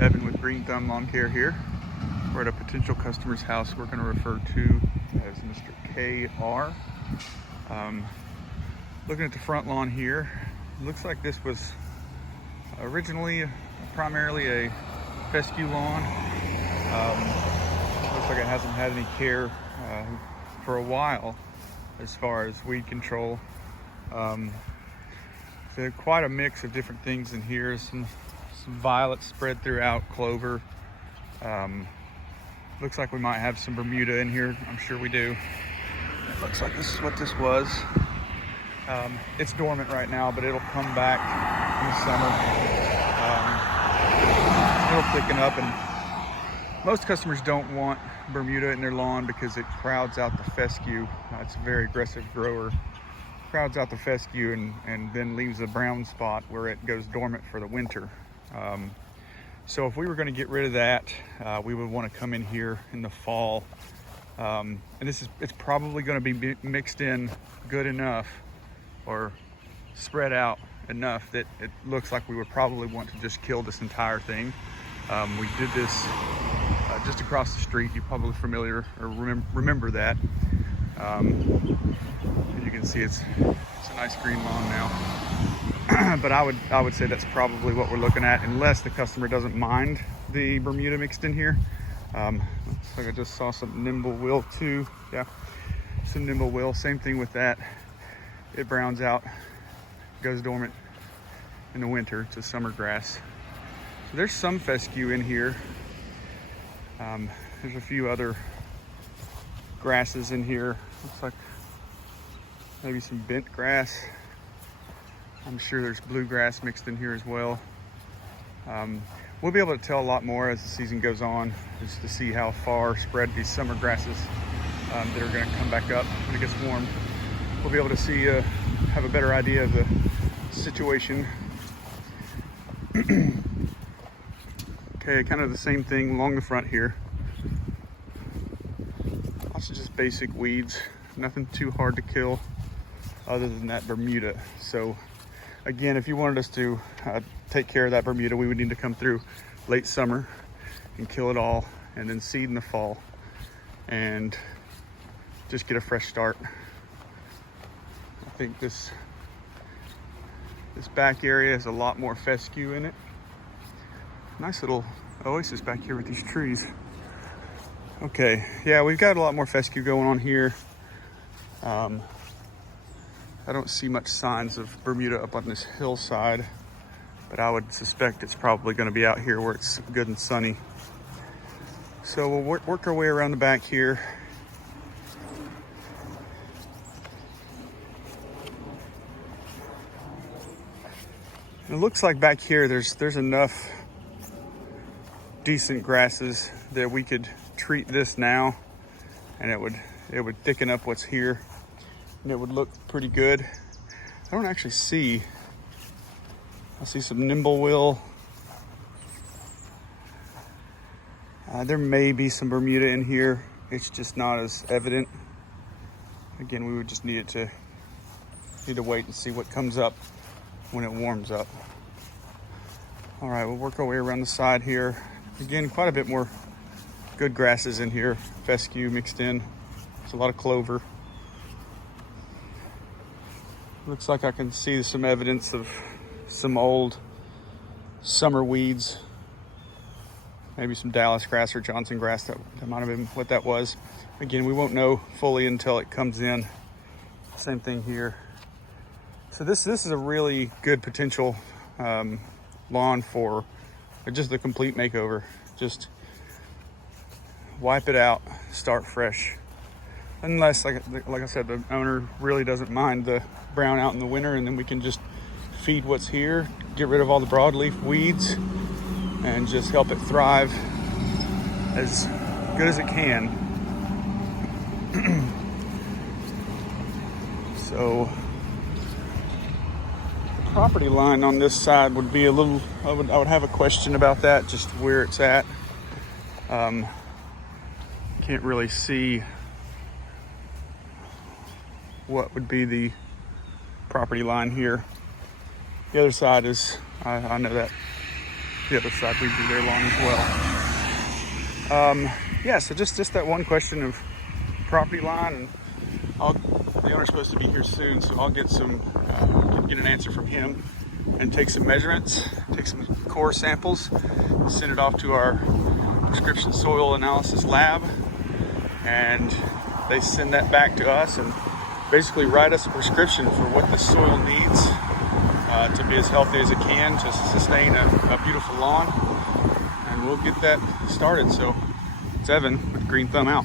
Evan with Green Thumb Lawn Care here. We're at a potential customer's house we're going to refer to as Mr. KR. Looking at the front lawn here, it looks like this was originally primarily a fescue lawn. Looks like it hasn't had any care for a while as far as weed control. So quite a mix of different things in here. Some violets spread throughout, clover. Looks like we might have some Bermuda in here. I'm sure we do. It looks like this is what this was. It's dormant right now, but it'll come back in the summer. It'll thicken up, and most customers don't want Bermuda in their lawn because it crowds out the fescue. It's a very aggressive grower. Crowds out the fescue and then leaves a brown spot where it goes dormant for the winter. So if we were going to get rid of that, we would want to come in here in the fall. And it's probably going to be mixed in good enough or spread out enough that it looks like we would probably want to just kill this entire thing. We did this just across the street. You're probably familiar or remember that. As you can see, it's a nice green lawn now. But I would say that's probably what we're looking at, unless the customer doesn't mind the Bermuda mixed in here. Looks like I just saw some nimble will too. Yeah, some nimble will. Same thing with that. It browns out, goes dormant in the winter to summer grass. So there's some fescue in here. There's a few other grasses in here. Looks like maybe some bent grass. I'm sure there's bluegrass mixed in here as well. We'll be able to tell a lot more as the season goes on, just to see how far spread these summer grasses that are going to come back up when it gets warm. We'll be able to see, have a better idea of the situation. Okay, kind of the same thing along the front here. Lots of just basic weeds, nothing too hard to kill other than that Bermuda. So again, if you wanted us to take care of that Bermuda, we would need to come through late summer and kill it all, and then seed in the fall and just get a fresh start. I think this back area has a lot more fescue in it. Nice little oasis back here with these trees. Okay, yeah, we've got a lot more fescue going on here. I don't see much signs of Bermuda up on this hillside, but I would suspect it's probably going to be out here where it's good and sunny. So we'll work our way around the back here. It looks like back here there's enough decent grasses that we could treat this now, and it would thicken up what's here, and it would look pretty good. I don't actually see. I see some nimblewill. There may be some Bermuda in here. It's just not as evident. Again, we would just need to wait and see what comes up when it warms up. All right, we'll work our way around the side here. Again, quite a bit more good grasses in here, fescue mixed in. There's a lot of clover. Looks like I can see some evidence of some old summer weeds. Maybe some Dallas grass or Johnson grass. That might have been what that was. Again, we won't know fully until it comes in. Same thing here. So this is a really good potential lawn for just the complete makeover. Just wipe it out, start fresh. Unless, like I said, the owner really doesn't mind the brown out in the winter, and then we can just feed what's here, get rid of all the broadleaf weeds, and just help it thrive as good as it can. So the property line on this side would be a little, I would have a question about that, just where it's at. Can't really see what would be the property line here. The other side is, I know that the other side we do their lawn as well. Yeah, so just that one question of property line, and the owner's supposed to be here soon, so I'll get an answer from him and take some measurements, take some core samples, send it off to our prescription soil analysis lab, and they send that back to us and basically write us a prescription for what the soil needs to be as healthy as it can to sustain a beautiful lawn, and we'll get that started. So it's Evan with Green Thumb out.